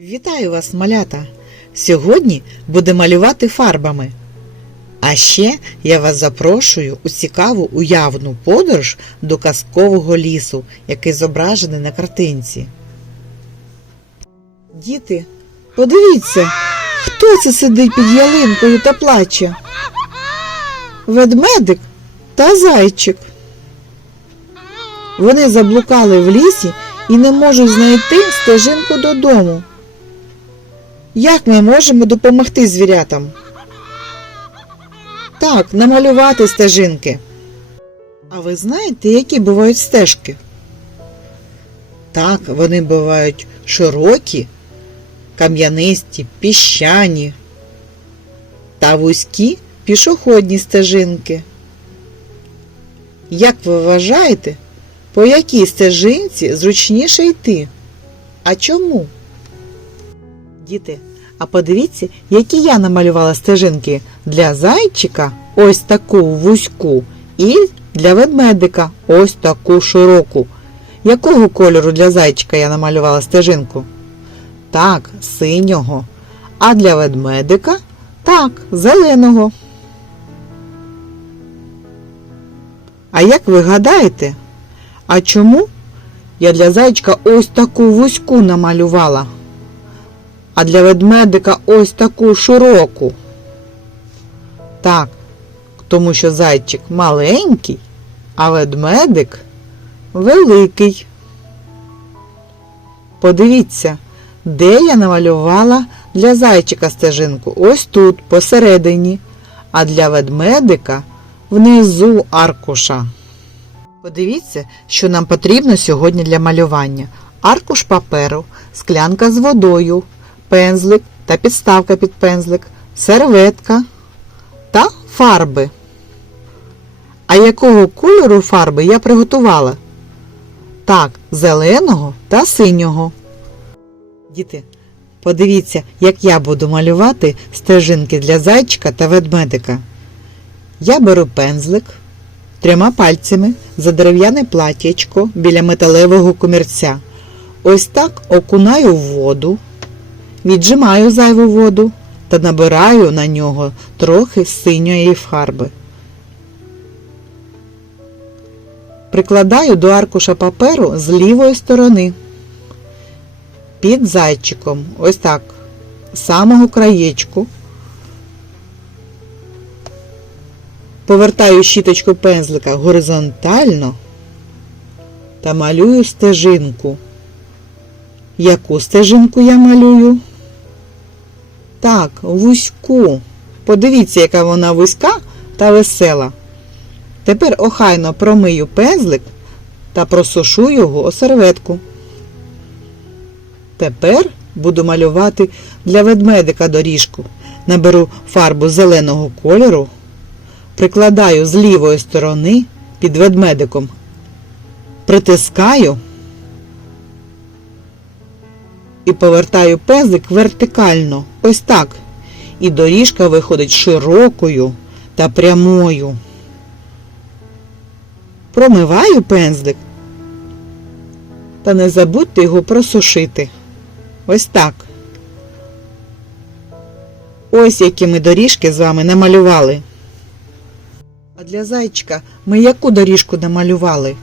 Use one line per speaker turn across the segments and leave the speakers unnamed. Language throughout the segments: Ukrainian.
Вітаю вас, малята! Сьогодні буде малювати фарбами. А ще я вас запрошую у цікаву уявну подорож до казкового лісу, який зображений на картинці. Діти, подивіться, хто це сидить під ялинкою та плаче? Ведмедик та зайчик. Вони заблукали в лісі і не можуть знайти стежинку додому. Як ми можемо допомогти звірятам? Так, намалювати стежинки. А ви знаєте, які бувають стежки? Так, вони бувають широкі, кам'янисті, піщані та вузькі пішохідні стежинки. Як ви вважаєте, по якій стежинці зручніше йти? А чому? Діти, а подивіться, які я намалювала стежинки для зайчика ось таку вузьку, і для ведмедика ось таку широку. Якого кольору для зайчика я намалювала стежинку? Так, синього. А для ведмедика так, зеленого. А як ви гадаєте? А чому я для зайчика ось таку вузьку намалювала? А для ведмедика ось таку широку. Так, тому що зайчик маленький, а ведмедик великий. Подивіться, де я намалювала для зайчика стежинку. Ось тут, посередині, а для ведмедика внизу аркуша. Подивіться, що нам потрібно сьогодні для малювання. Аркуш паперу, склянка з водою, пензлик та підставка під пензлик, серветка та фарби. А якого кольору фарби я приготувала? Так, зеленого та синього. Діти, подивіться, як я буду малювати стежинки для зайчика та ведмедика. Я беру пензлик трьома пальцями за дерев'яне платячко біля металевого комірця. Ось так окунаю в воду віджимаю зайву воду та набираю на нього трохи синьої фарби. Прикладаю до аркуша паперу з лівої сторони. Під зайчиком, ось так, з самого краєчку. Повертаю щіточку пензлика горизонтально та малюю стежинку. Яку стежинку я малюю? Так, вузьку. Подивіться, яка вона вузька та весела. Тепер охайно промию пензлик та просушу його о серветку. Тепер буду малювати для ведмедика доріжку. Наберу фарбу зеленого кольору, прикладаю з лівої сторони під ведмедиком, притискаю і повертаю пензлик вертикально, ось так. І доріжка виходить широкою та прямою. Промиваю пензлик. Та не забудьте його просушити. Ось так. Ось які ми доріжки з вами намалювали. А для зайчика ми яку доріжку намалювали?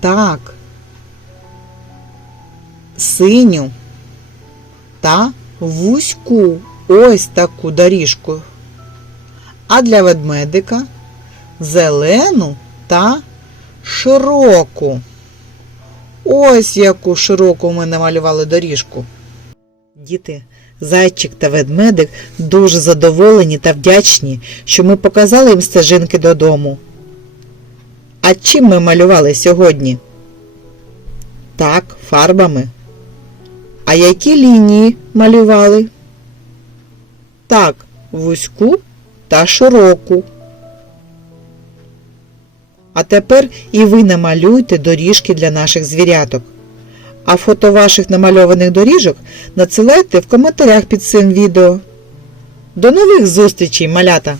Так синю та вузьку ось таку доріжку. А для ведмедика зелену та широку. Ось яку широку ми намалювали доріжку. Діти, зайчик та ведмедик дуже задоволені та вдячні, що ми показали їм стежинки додому. А чим ми малювали сьогодні? Так, фарбами. А які лінії малювали? Так, вузьку та широку. А тепер і ви намалюйте доріжки для наших звіряток. А фото ваших намальованих доріжок надсилайте в коментарях під цим відео. До нових зустрічей, малята!